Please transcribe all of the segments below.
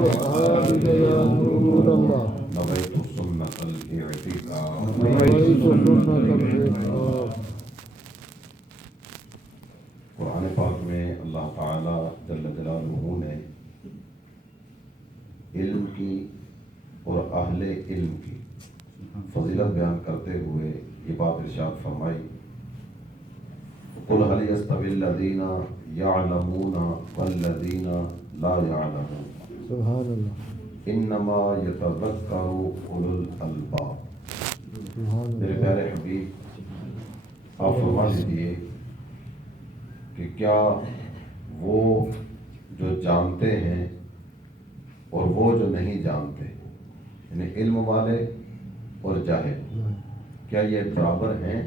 وأصحابك يا نور الله نويت سنة الاعتكاف نويت سنة الاعتكاف. قرآن پاک میں اللہ تعالیٰ جل جلالہ نے علم کی اور اہل علم کی فضیلت بیان کرتے ہوئے یہ بات ارشاد فرمائی، قل هل يستوي الذين يعلمون والذين لا يعلمون سبحان اللہ انما يتذكر اولو الالباب۔ سبحان میرے اللہ پیارے حبیب، آپ فرما دیجیے کہ کیا وہ جو جانتے ہیں اور وہ جو نہیں جانتے، یعنی علم والے اور جاہل، کیا یہ برابر ہیں؟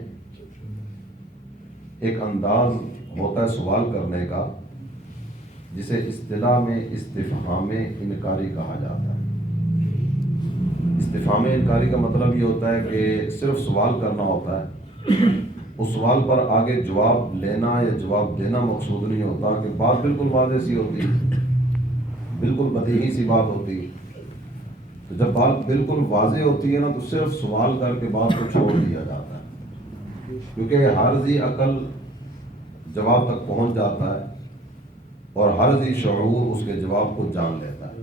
ایک انداز ہوتا ہے سوال کرنے کا جسے اصطلاح میں استفہام انکاری کہا جاتا ہے۔ استفہام انکاری کا مطلب یہ ہوتا ہے کہ صرف سوال کرنا ہوتا ہے، اس سوال پر آگے جواب لینا یا جواب دینا مقصود نہیں ہوتا، کہ بات بالکل واضح سی ہوتی، بالکل بدیہی سی بات ہوتی۔ تو جب بات بالکل واضح ہوتی ہے نا، تو صرف سوال کر کے بات کو چھوڑ دیا جاتا ہے، کیونکہ ہر ذی عقل جواب تک پہنچ جاتا ہے اور ہر ذی شعور اس کے جواب کو جان لیتا ہے۔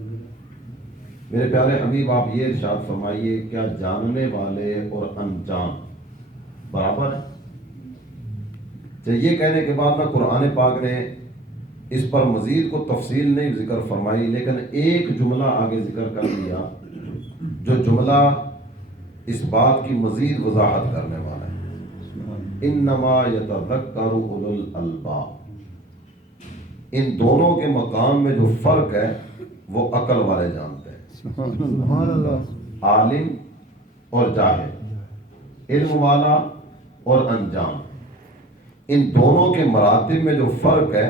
میرے پیارے حبیب، آپ یہ ارشاد فرمائیے، کیا جاننے والے اور انجان برابر ہیں؟ تو یہ کہنے کے بعد نا قرآن پاک نے اس پر مزید کو تفصیل نہیں ذکر فرمائی، لیکن ایک جملہ آگے ذکر کر دیا جو جملہ اس بات کی مزید وضاحت کرنے والا ہے۔ انما یتذکر اولو الالباب، ان دونوں کے مقام میں جو فرق ہے وہ عقل والے جانتے ہیں۔ سبحان اللہ عالم اور جاہل، علم والا اور انجام، ان دونوں کے مراتب میں جو فرق ہے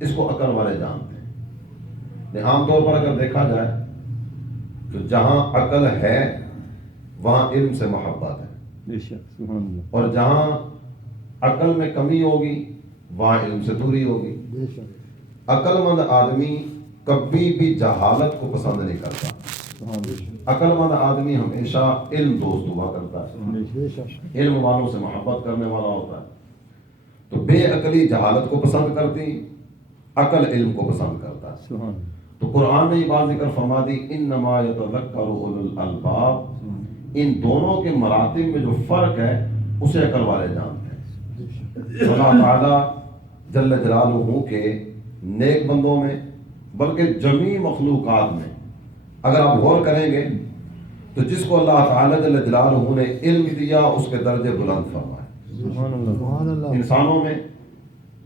اس کو عقل والے جانتے ہیں۔ عام طور پر اگر دیکھا جائے تو جہاں عقل ہے وہاں علم سے محبت ہے، بے شک سبحان اللہ اور جہاں عقل میں کمی ہوگی وہاں علم سے دوری ہوگی۔ بے شک عقل مند آدمی کبھی بھی جہالت کو پسند نہیں کرتا، سبحان اللہ عقل مند آدمی ہمیشہ علم دوست ہوا کرتا ہے، بے شک علم والوں سے محبت کرنے والا ہوتا ہے۔ تو بے عقلی جہالت کو پسند کرتی، عقل علم کو پسند کرتا ہے۔ سبحان اللہ تو قرآن نے یہ بات ذکر فرما دی، انما یتذکر اولو الالباب، ان دونوں کے مراتب میں جو فرق ہے اسے عقل والے جانتے ہیں۔ اللہ تعالیٰ جل جلالہ کے نیک بندوں میں بلکہ جمیع مخلوقات میں اگر آپ غور کریں گے تو جس کو اللہ تعالیٰ جل جلالہ نے علم دیا اس کے درجے بلند فرمائے۔ سبحان اللہ سبحان اللہ انسانوں میں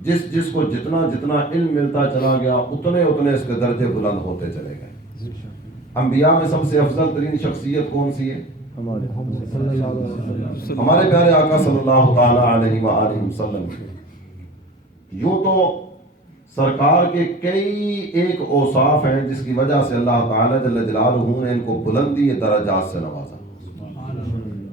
جس کو جتنا علم ملتا چلا گیا اتنے اس کے درجے بلند ہوتے چلے گئے۔ انبیاء میں سب سے افضل ترین شخصیت کون سی ہے؟ ہمارے صلی اللہ علیہ وسلم، ہمارے پیارے آقا صلی اللہ تعالی علیہ وآلہ وسلم۔ یوں تو سرکار کے کئی ایک اوصاف ہیں جس کی وجہ سے اللہ تعالی جل جلالہ نے ان کو بلندی درجات سے نوازا،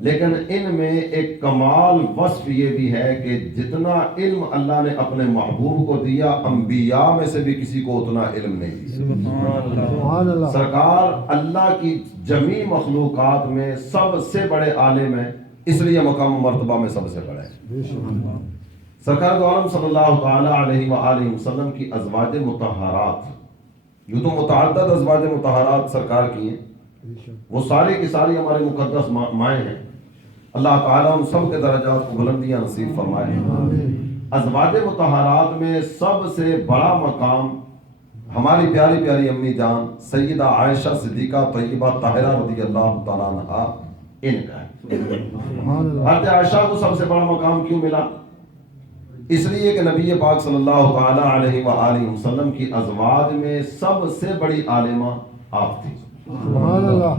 لیکن ان میں ایک کمال وصف یہ بھی ہے کہ جتنا علم اللہ نے اپنے محبوب کو دیا، انبیاء میں سے بھی کسی کو اتنا علم نہیں دیا۔ سبحان اللہ سرکار اللہ کی جمیع مخلوقات میں سب سے بڑے عالم ہیں، اس لیے مقام و مرتبہ میں سب سے بڑے ہیں۔ بے شک سرکار دو عالم صلی اللہ تعالی علیہ وآلہ وسلم کی ازواج مطہرات، یوں تو متعدد ازواج مطہرات سرکار کی ہیں، بے شک وہ ساری کی ساری ہمارے مقدس مائیں ہیں۔ اللہ تعالیٰ ان سب کے درجات کو بلندیاں نصیب فرمائے۔ ازواج مطہرات میں سب سے بڑا مقام ہماری پیاری پیاری امی جان سیدہ عائشہ صدیقہ طیبہ طاہرہ رضی اللہ تعالیٰ عنہا، ان کا ہے۔ سبحان اللہ حضرت عائشہ کو سب سے بڑا مقام کیوں ملا؟ اس لیے کہ نبی پاک صلی اللہ تعالی علیہ وآلہ وسلم کی ازواج میں سب سے بڑی عالمہ آپ تھی۔ سبحان اللہ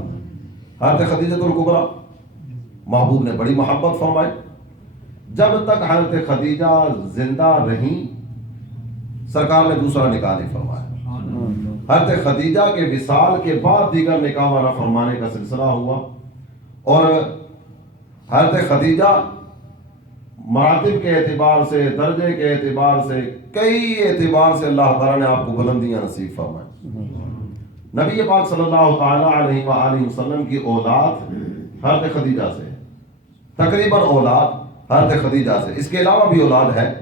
حضرت خدیجہ الکبریٰ محبوب نے بڑی محبت فرمائی، جب تک حضرت خدیجہ زندہ رہیں سرکار نے دوسرا نکاح نہیں فرمایا۔ حضرت خدیجہ کے وصال کے بعد دیگر نکاح والا فرمانے کا سلسلہ ہوا، اور حضرت خدیجہ مراتب کے اعتبار سے، درجے کے اعتبار سے، کئی اعتبار سے اللہ تعالیٰ نے آپ کو بلندیاں نصیب فرمائیں۔ نبی پاک صلی اللہ تعالیٰ علیہ وآلہ وسلم کی اولاد حضرت خدیجہ سے، تقریباً اولاد حضرت خدیجہ سے، اس کے علاوہ بھی اولاد ہے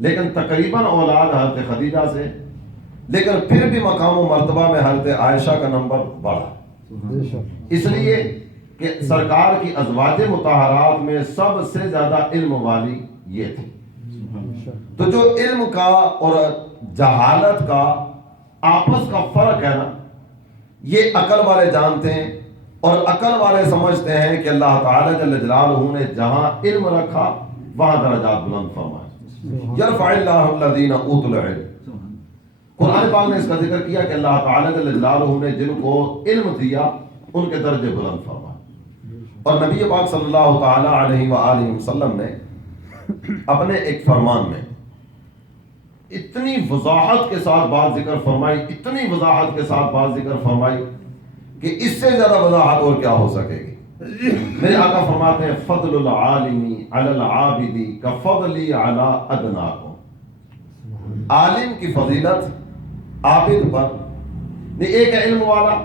لیکن تقریباً اولاد حضرت خدیجہ سے، لیکن پھر بھی مقام و مرتبہ میں حضرت عائشہ کا نمبر بڑھا، بے شک اس لیے کہ سرکار کی ازواج مطہرات میں سب سے زیادہ علم والی یہ تھی۔ بے شک تو جو علم کا اور جہالت کا آپس کا فرق ہے نا، یہ عقل والے جانتے ہیں، اور عقل والے سمجھتے ہیں کہ اللہ تعالیٰ جل جلالہ نے جہاں علم رکھا وہاں درجات بلند فرمائے، یرفع اللہ الذین اوتوا العلم۔ قرآن پاک نے اس کا ذکر کیا کہ اللہ تعالیٰ جل جلالہ نے جن کو علم دیا ان کے درجے بلند فرمائے، اور نبی پاک صلی اللہ تعالیٰ علیہ وآلہ وسلم نے اپنے ایک فرمان میں اتنی وضاحت کے ساتھ بات ذکر فرمائی، اتنی وضاحت کے ساتھ بات ذکر فرمائی کہ اس سے زیادہ وضاحت اور کیا ہو سکے گی۔ میرے آقا فرماتے ہیں فضل العالم علی العابد کفضلی علی ادناکم، عالم کی فضیلت عابد پر، ایک ہے علم والا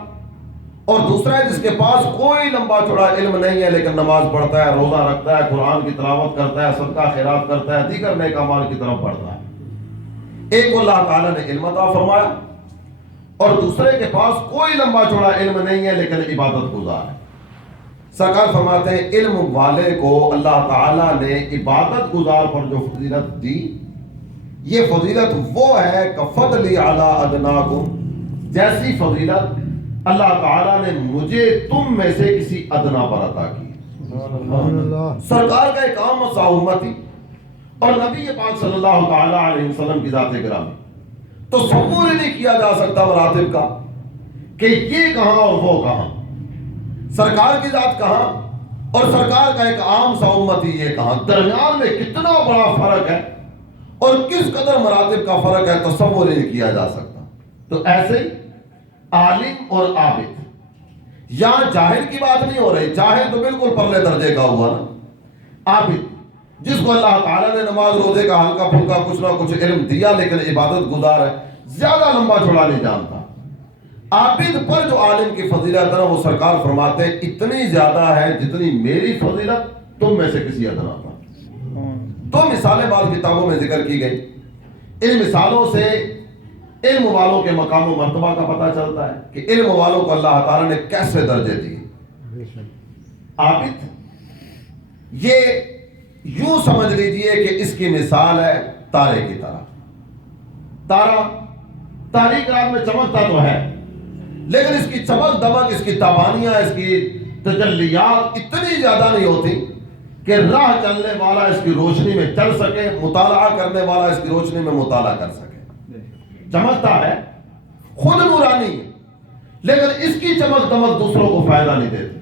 اور دوسرا ہے جس کے پاس کوئی لمبا چوڑا علم نہیں ہے لیکن نماز پڑھتا ہے، روزہ رکھتا ہے، قرآن کی تلاوت کرتا ہے، صدقہ خیرات کرتا ہے، دیگر نیک اعمال کی طرف بڑھتا ہے۔ ایک کو اللہ تعالیٰ نے علم عطا فرمایا اور دوسرے کے پاس کوئی لمبا چوڑا علم نہیں ہے لیکن عبادت گزار ہے۔ سرکار فرماتے ہیں علم والے کو اللہ تعالیٰ نے عبادت گزار پر جو فضیلت دی، یہ فضیلت وہ ہے کفضل علی ادناکم، جیسی فضیلت اللہ تعالیٰ نے مجھے تم میں سے کسی ادنا پر عطا کی۔ سبحان اللہ۔ سرکار کا ایک عام مساومتی اور نبی پاک صلی اللہ تعالیٰ علیہ وسلم کی ذات گرامی، تصور ہی نہیں کیا جا سکتا مراتب کا کہ یہ کہاں اور وہ کہاں، سرکار کی ذات کہاں اور سرکار کا ایک عام سا امتی یہ کہاں، درمیان میں کتنا بڑا فرق ہے اور کس قدر مراتب کا فرق ہے، تصور ہی نہیں کیا جا سکتا۔ تو ایسے ہی عالم اور عابد، یہاں جاہل کی بات نہیں ہو رہی، جاہل تو بالکل پرلے درجے کا ہوا نا، عابد جس کو اللہ تعالیٰ نے نماز روزے کا ہلکا پھلکا کچھ نہ کچھ علم دیا لیکن عبادت گزار ہے، زیادہ لمبا چوڑا نہیں جانتا۔ عابد پر جو عالم کی فضیلت ہے نا، وہ سرکار فرماتے ہیں اتنی زیادہ ہے جتنی میری فضیلت تم میں سے کسی ادنا تھا۔ دو مثالیں بعض کتابوں میں ذکر کی گئی، ان مثالوں سے علم والوں کے مقام و مرتبہ کا پتہ چلتا ہے کہ علم والوں کو اللہ تعالیٰ نے کیسے درجے دیے۔ عابد یہ یوں سمجھ لیجئے کہ اس کی مثال ہے تارے کی طرح۔ تارا تاریک رات میں چمکتا تو ہے لیکن اس کی چمک دمک، اس کی تابانیاں، اس کی تجلیات اتنی زیادہ نہیں ہوتی کہ راہ چلنے والا اس کی روشنی میں چل سکے، مطالعہ کرنے والا اس کی روشنی میں مطالعہ کر سکے۔ چمکتا ہے، خود نورانی ہے لیکن اس کی چمک دمک دوسروں کو فائدہ نہیں دیتی۔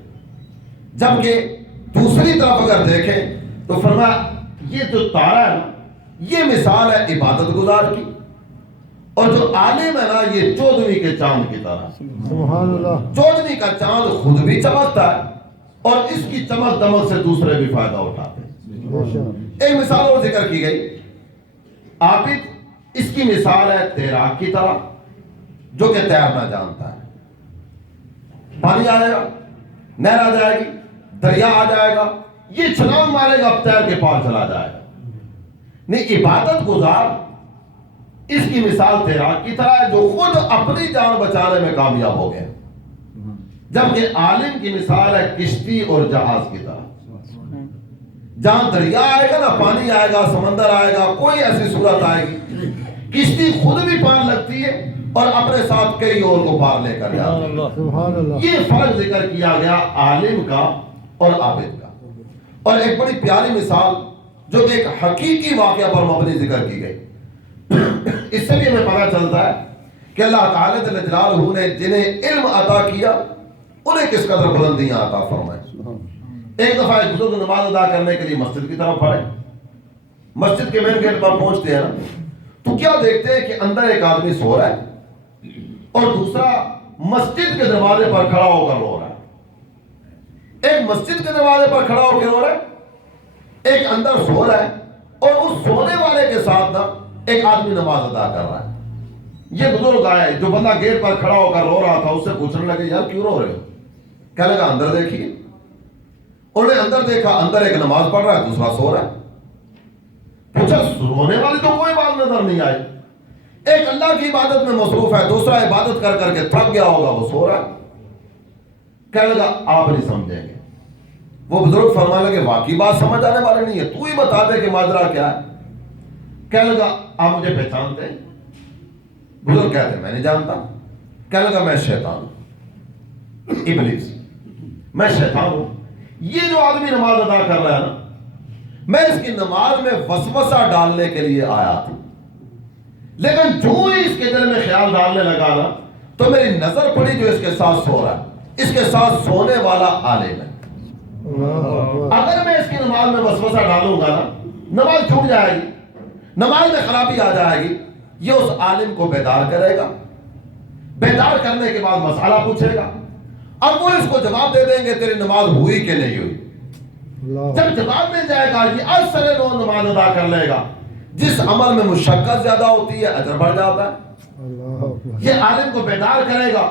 جبکہ دوسری طرف اگر دیکھیں تو فرمایا یہ جو تارا ہے نا، یہ مثال ہے عبادت گزار کی، اور جو عالم ہے نا یہ چودھویں کے چاند کی طرح۔ سبحان اللہ۔ چودھویں کا چاند خود بھی چمکتا ہے اور اس کی چمک دمک سے دوسرے بھی فائدہ اٹھاتے ہیں۔ بے شک۔ ایک مثال اور ذکر کی گئی، عابد اس کی مثال ہے تیراک کی طرح جو کہ تیرنا جانتا ہے۔ پانی آئے گا، نہر آ جائے گی، دریا آ جائے گا، یہ چھلانگ مارے گا، اب تیر کے پار چلا جائے گا۔ نہیں، عبادت گزار اس کی مثال تیراک کی طرح ہے جو خود اپنی جان بچانے میں کامیاب ہو گیا، جبکہ عالم کی مثال ہے کشتی اور جہاز کی طرح۔ جہاں دریا آئے گا نا، پانی آئے گا، سمندر آئے گا، کوئی ایسی صورت آئے گی، کشتی خود بھی پار لگتی ہے اور اپنے ساتھ کئی اور کو پار لے کر جاتی ہے۔ سبحان اللہ۔ یہ فرق ذکر کیا گیا عالم کا اور عابد کا۔ اور ایک بڑی پیاری مثال جو کہ ایک حقیقی واقعہ پر مبنی ذکر کی گئی، اس سے بھی ہمیں پتہ چلتا ہے کہ اللہ تعالیٰ جل جلالہ نے جنہیں علم عطا کیا انہیں کس قدر بلندیاں عطا فرمائے۔ ایک دفعہ ایک بزرگ نماز ادا کرنے کے لیے مسجد کی طرف پڑے، مسجد کے مین گیٹ پر پہنچتے ہیں نا تو کیا دیکھتے ہیں کہ اندر ایک آدمی سو رہا ہے اور دوسرا مسجد کے دروازے پر کھڑا ہو کر رو رہا ہے۔ ایک مسجد کے دروازے پر کھڑا ہو کے رو رہا ہے، ایک اندر سو رہا ہے، اور اس سونے والے کے ساتھ نا ایک آدمی نماز ادا کر رہا ہے۔ یہ بزرگ آئے، جو بندہ گیٹ پر کھڑا ہو کر رو رہا تھا، اس سے پوچھنے لگے یار کیوں رو رہے ہو؟ کہنے لگا اندر دیکھیے۔ انہوں نے اندر دیکھا، اندر ایک نماز پڑھ رہا ہے، دوسرا سو رہا ہے۔ پوچھا رونے والی تو کوئی بات نظر نہیں آئی، ایک اللہ کی عبادت میں مصروف ہے، دوسرا عبادت کر کر کے تھک گیا ہوگا، وہ سو رہا ہے۔ کہنے لگا آپ نہیں سمجھیں گے۔ وہ بزرگ فرمانے لگے واقعی بات سمجھ آنے والی نہیں ہے، تو ہی بتا دے کہ ماجرا کیا ہے۔ کہنے لگا آپ مجھے پہچانتے ہیں؟ بزرگ کہتے ہیں میں نہیں جانتا۔ کہنے لگا میں شیطان ہوں، ابلیس، میں شیطان ہوں۔ یہ جو آدمی نماز ادا کر رہا ہے نا، میں اس کی نماز میں وسوسہ ڈالنے کے لیے آیا تھا، لیکن جو ہی اس کے دل میں خیال ڈالنے لگا نا تو میری نظر پڑی جو اس کے ساتھ سو رہا ہے، اس کے ساتھ سونے والا عالم ہے۔ اگر میں اس کی نماز میں وسوسہ ڈالوں گا نا، نماز چھوٹ جائے گی، نماز میں خرابی آ جائے گی۔ یہ اس عالم کو بیدار کرے گا، بیدار کرنے کے بعد مسئلہ پوچھے گا، اب وہ اس کو جواب دے دیں گے تیری نماز ہوئی کہ نہیں ہوئی۔ جب جواب مل جائے گا یہ اکثر لوگ نماز ادا کر لے گا۔ جس عمل میں مشقت زیادہ ہوتی ہے اجر بڑھ جاتا ہے۔ یہ عالم کو بیدار کرے گا،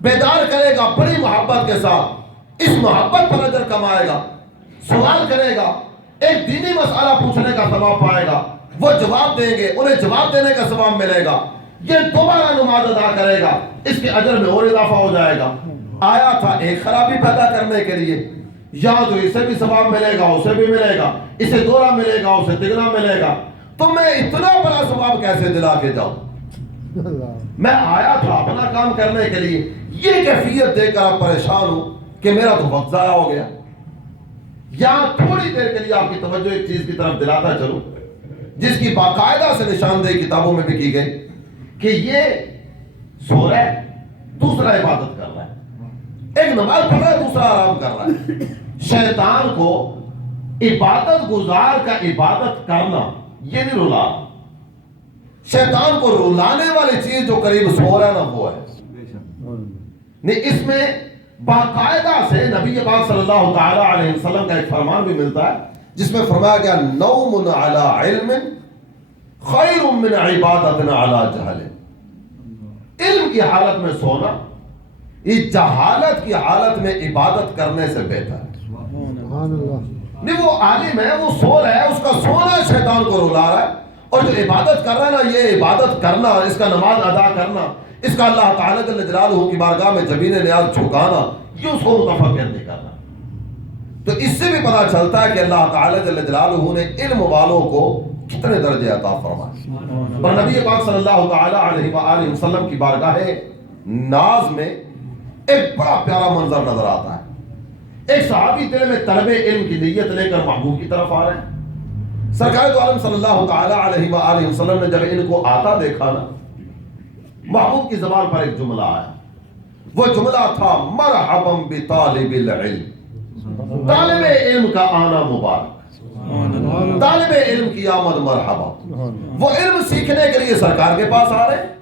بیدار کرے گا بڑی محبت کے ساتھ، اس محبت پر اجر کمائے گا، سوال کرے گا، ایک دینی مسئلہ پوچھنے کا ثواب پائے گا، وہ جواب دیں گے، انہیں جواب دینے کا ثواب ملے گا، یہ دوبارہ نماز ادا کرے گا، اس کے اجر میں اور اضافہ ہو جائے گا۔ آیا تھا ایک خرابی پیدا کرنے کے لیے، یہاں تو اسے بھی ثواب ملے گا، اسے بھی ملے گا، اسے دوہرا ملے گا، اسے تگنا ملے گا، تو میں اتنا بڑا ثواب کیسے دلا کے جاؤں؟ میں آیا تھا اپنا کام کرنے کے لیے، یہ کیفیت دے کر آپ پریشان ہوں کہ میرا تو وقت ضائع ہو گیا۔ یہاں تھوڑی دیر کے لیے آپ کی توجہ ایک چیز کی طرف دلاتا چلوں، جس کی باقاعدہ سے نشاندہی کتابوں میں بھی کی گئی کہ یہ سو رہا ہے، دوسرا عبادت کر رہا ہے، ایک نماز پڑھ رہا ہے، دوسرا آرام کر رہا ہے۔ شیطان کو عبادت گزار کا عبادت کرنا یہ نہیں رلا، شیطان کو رلانے والی چیز جو قریب سو رہا ہے نا وہ ہے۔ نہیں، اس میں باقاعدہ سے نبی پاک صلی اللہ تعالی علیہ وسلم کا ایک فرمان بھی ملتا ہے جس میں فرمایا گیا نوم علی علم خیر من عبادت علی جہل۔ علم کی حالت میں سونا یہ جہالت کی حالت میں عبادت کرنے سے بہتر ہے۔ نہیں، وہ عالم ہے، وہ سو رہا ہے، اس کا سونا شیطان کو رلا رہا ہے، اور جو عبادت کر رہا ہے نا، یہ عبادت کرنا، اس کا نماز ادا کرنا، اس کا اللہ تعالیٰ جل جلالہ کی بارگاہ میں جبین نیاز جھکانا، یہ اس کو متفکر نہیں کرنا۔ تو اس سے بھی پتہ چلتا ہے کہ اللہ تعالیٰ جل جلالہ نے علم والوں کو کتنے درجے عطا فرمائے۔ اور نبی پاک صلی اللہ تعالیٰ علیہ وآلہ وسلم کی بارگاہ ناز میں ایک بڑا پیارا منظر نظر آتا ہے۔ ایک صحابی دل میں طلب علم کی نیت لے کر محبوب کی طرف آ رہے ہیں۔ سرکار دو عالم صلی اللہ تعالیٰ علیہ وآلہ وسلم نے جب ان کو آتا دیکھا نا، محبوب کی زبان پر ایک جملہ آیا، وہ جملہ تھا مرحبا بطالب العلم، طالب علم کا آنا مبارک، طالب علم کی آمد مرحبا۔ وہ علم سیکھنے کے لیے سرکار کے پاس آ رہے ہیں،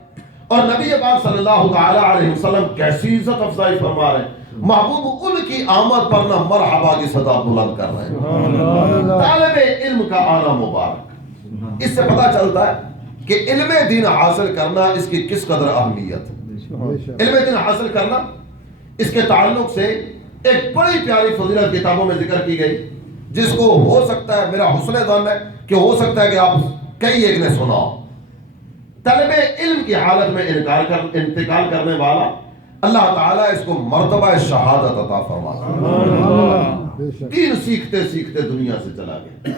اور نبی پاک صلی اللہ تعالیٰ علیہ وسلم کیسی عزت افزائی فرما رہے ہیں، محبوب ان کی آمد پر نہ مرحبا کی صدا بلند کر رہے ہیں، طالب علم کا آنا مبارک۔ اس سے پتہ چلتا ہے کہ علم دین حاصل کرنا اس کی کس قدر اہمیت ہے۔ علم دین حاصل کرنا، اس کے تعلق سے ایک بڑی پیاری فضیلت کتابوں میں ذکر کی گئی، جس کو ہو سکتا ہے، میرا حسن ظن ہے کہ ہو سکتا ہے کہ آپ کئی ایک نے سنا ہو۔ طلب علم کی حالت میں انتقال کرنے والا اللہ تعالیٰ اس کو مرتبہ شہادت عطا فرماتا۔ دین سیکھتے سیکھتے دنیا سے چلا گیا،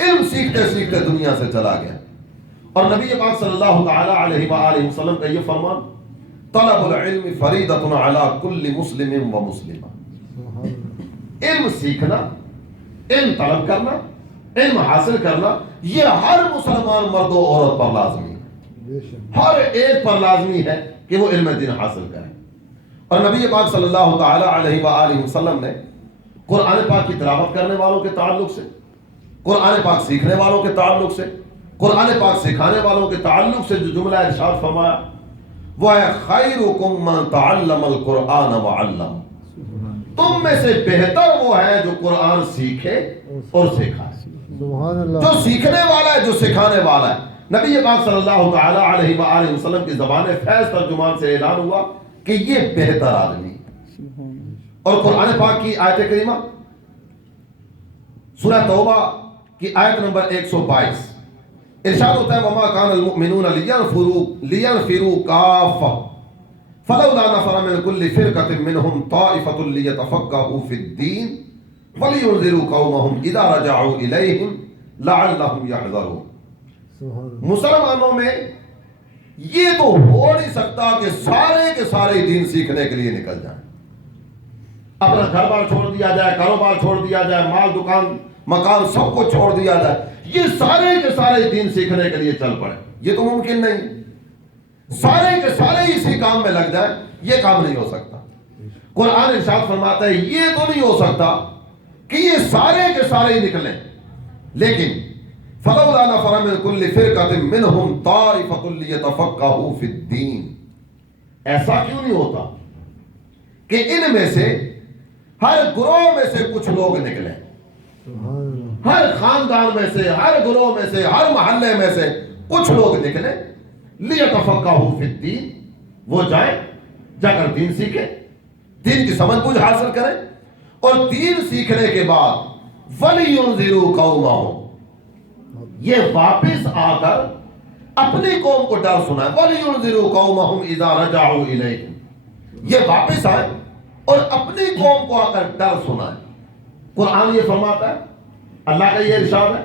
علم سیکھتے سیکھتے دنیا سے چلا گیا، اور نبی پاک صلی اللہ تعالیٰ علیہ وآلہ وسلم کا یہ فرمان طلب العلم فریضۃ علی کل مسلم و مسلمہ۔ علم سیکھنا، علم طلب کرنا، علم حاصل کرنا، یہ ہر مسلمان مرد و عورت پر لازمی ہے، ہر ایک پر لازمی ہے کہ وہ علم دین حاصل کرے۔ اور نبی پاک صلی اللہ تعالیٰ علیہ وآلہ وسلم نے قرآن پاک کی تلاوت کرنے والوں کے تعلق سے، قرآن پاک سیکھنے والوں کے تعلق سے، قرآن پاک سکھانے والوں کے تعلق سے جو جملہ ارشاد فرمایا وہ ہے خیرکم من تعلم القرآن وعلم۔ تم میں سے بہتر وہ ہے جو قرآن سیکھے اور سکھائے۔ سبحان اللہ۔ جو سیکھنے والا ہے، جو سکھانے والا ہے، نبی پاک صلی اللہ تعالی علیہ وآلہ وسلم کی زبان فیض ترجمان سے اعلان ہوا کہ یہ بہتر آدمی. اور قرآن پاک کی آیت کریمہ سورہ توبہ کی آیت نمبر 122 ارشاد ہوتا ہے وما کان المؤمنون لینفروا کافہ فلولا نفر من كل فرقة منهم طائفة ليتفقهوا في الدين ولينذروا قومهم اذا رجعوا اليهم لعلهم يحذرون. مسلمانوں میں یہ تو ہو نہیں سکتا کہ سارے کے سارے دین سیکھنے کے لیے نکل جائیں, اپنا گھر بار چھوڑ دیا جائے, کاروبار چھوڑ دیا جائے, مال دکان مکان سب کو چھوڑ دیا جائے, یہ سارے کے سارے دین سیکھنے کے لیے چل پڑے. یہ تو ممکن نہیں. سارے کے سارے اسی کام میں لگ جائے, یہ کام نہیں ہو سکتا. قرآن ارشاد فرماتا ہے یہ تو نہیں ہو سکتا کہ یہ سارے کے سارے ہی نکلیں, لیکن فلولا نفر من كل فرقة منهم طائفة ليتفقهوا في الدين. ایسا کیوں نہیں ہوتا کہ ان میں سے ہر گروہ میں سے کچھ لوگ نکلیں, ہر خاندان میں سے, ہر گروہ میں سے, ہر محلے میں سے کچھ لوگ نکلیں لِيَتَفَقَّهُوا فِي الدِّينِ, وہ جائیں جا کر دین سیکھیں, دین کی سمجھ بوجھ حاصل کریں, اور دین سیکھنے کے بعد وَلِيُنذِرُوا قَوْمَهُمْ, یہ واپس آ کر اپنی قوم کو ڈر سنائیں. وَلِيُنذِرُوا قَوْمَهُمْ إِذَا رَجَعُوا إِلَيْهِمْ, یہ واپس آئیں اور اپنی قوم کو آ کر ڈر سنائیں. قرآن یہ فرماتا ہے, اللہ کا یہ ارشاد ہے,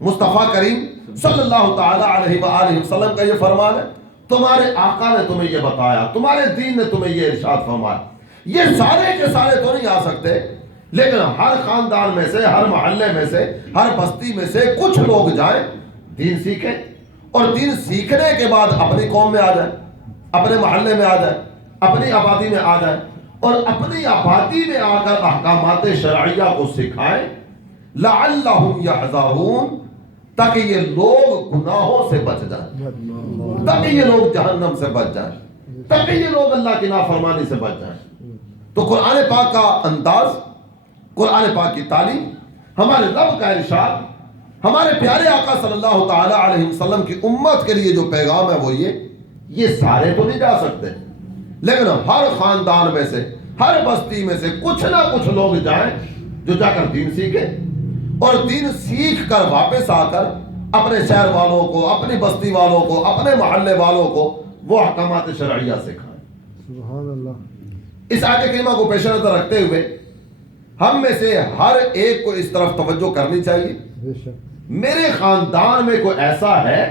مصطفیٰ کریم صلی اللہ تعالی علیہ وآلہ وسلم کا یہ فرمان ہے, تمہارے آقا نے تمہیں یہ بتایا, تمہارے دین نے تمہیں یہ ارشاد فرمایا. یہ سارے کے سارے تو نہیں آ سکتے, لیکن ہر خاندان میں سے, ہر محلے میں سے, ہر بستی میں سے کچھ لوگ جائیں, دین سیکھیں, اور دین سیکھنے کے بعد اپنی قوم میں آ جائیں, اپنے محلے میں آ جائیں, اپنی آبادی میں آ جائیں, اور اپنی آبادی میں آ کر احکامات شرعیہ کو سکھائیں. لعلہم یحذرون, تاکہ یہ لوگ گناہوں سے بچ جائیں, تاکہ یہ لوگ جہنم سے بچ جائیں, تاکہ یہ لوگ اللہ کی نافرمانی سے بچ جائیں. تو قرآن پاک کا انداز, قرآن پاک کی تعلیم, ہمارے رب کا ارشاد, ہمارے پیارے آقا صلی اللہ تعالی علیہ وسلم کی امت کے لیے جو پیغام ہے وہ یہ سارے تو نہیں جا سکتے, لیکن ہر خاندان میں سے, ہر بستی میں سے کچھ نہ کچھ لوگ جائیں جو جا کر دین سیکھیں, اور دین سیکھ کر واپس آ کر اپنے شہر والوں کو, اپنی بستی والوں کو, اپنے محلے والوں کو وہ احکامات شرعیہ سکھائیں. سبحان اللہ. اس آیت کریمہ کو پیش نظر رکھتے ہوئے ہم میں سے ہر ایک کو اس طرف توجہ کرنی چاہیے. بے شک. میرے خاندان میں کوئی ایسا ہے